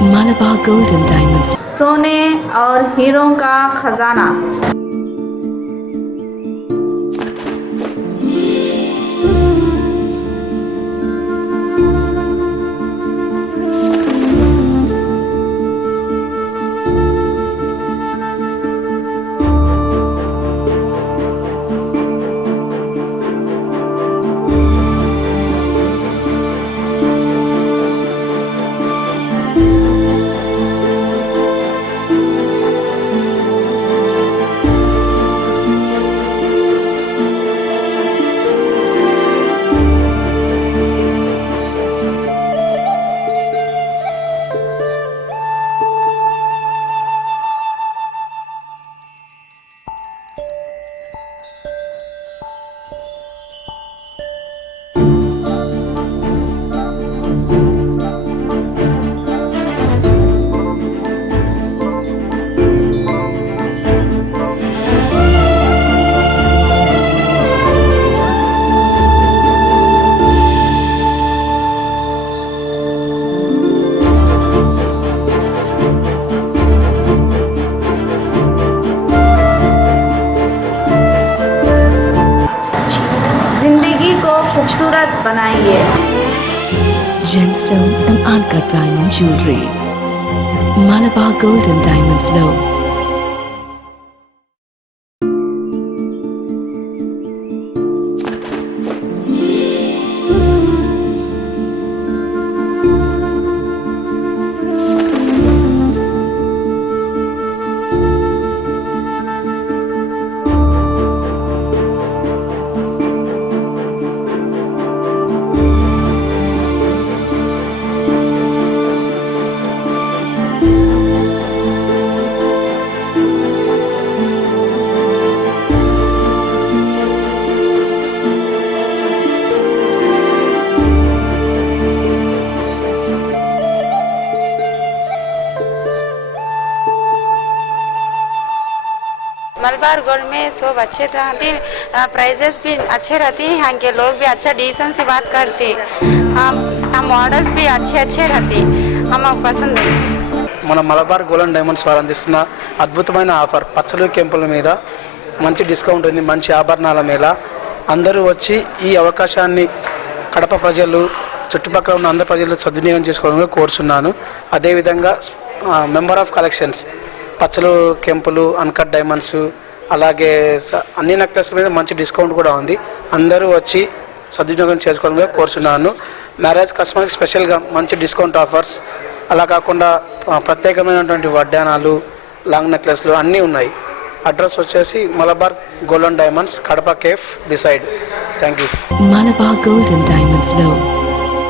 Malabar Gold and Diamonds. सोने और हीरों का खजाना। जिंदगी को खूबसूरत बनाइए। Gemstone and uncut diamond jewelry. Malabar Gold and Diamonds Low. Malabar gold में सब अच्छे रहते, प्राइजेस भी अच्छे रहती हैं, यहाँ के लोग भी अच्छा डिसेंट से बात करते, मॉडल्स भी अच्छे रहते, हमें पसंद है। మన మలబార్ గోల్డ్ అండ్ డైమండ్స్ వారు అందిస్తున్న అద్భుతమైన ఆఫర్ పచ్చలు కెంపుల మీద మంచి డిస్కౌంట్ ఉంది, మంచి ఆభరణాల మీద అందరూ వచ్చి ఈ అవకాశాన్ని కడప ప్రజలు చుట్టుపక్కల ఉన్న అందరు ప్రజలు సద్వినియోగం చేసుకోవాలని కోరుచున్నాను. అదేవిధంగా మెంబర్ ఆఫ్ కలెక్షన్స్ పచ్చలు కెంపులు అన్కట్ డైమండ్స్ అలాగే అన్ని నెక్లెస్ల మీద మంచి డిస్కౌంట్ కూడా ఉంది. అందరూ వచ్చి సద్వినియోగం చేసుకోవాలని కోరుచున్నాను. మ్యారేజ్ కస్టమర్కి స్పెషల్గా మంచి డిస్కౌంట్ ఆఫర్స్, అలా కాకుండా ప్రత్యేకమైనటువంటి వడ్డానాలు లాంగ్ నెక్లెస్లు అన్నీ ఉన్నాయి. అడ్రస్ వచ్చేసి Malabar gold and diamonds, Kadapa cafe beside. Thank you. Malabar Gold and Diamonds Low.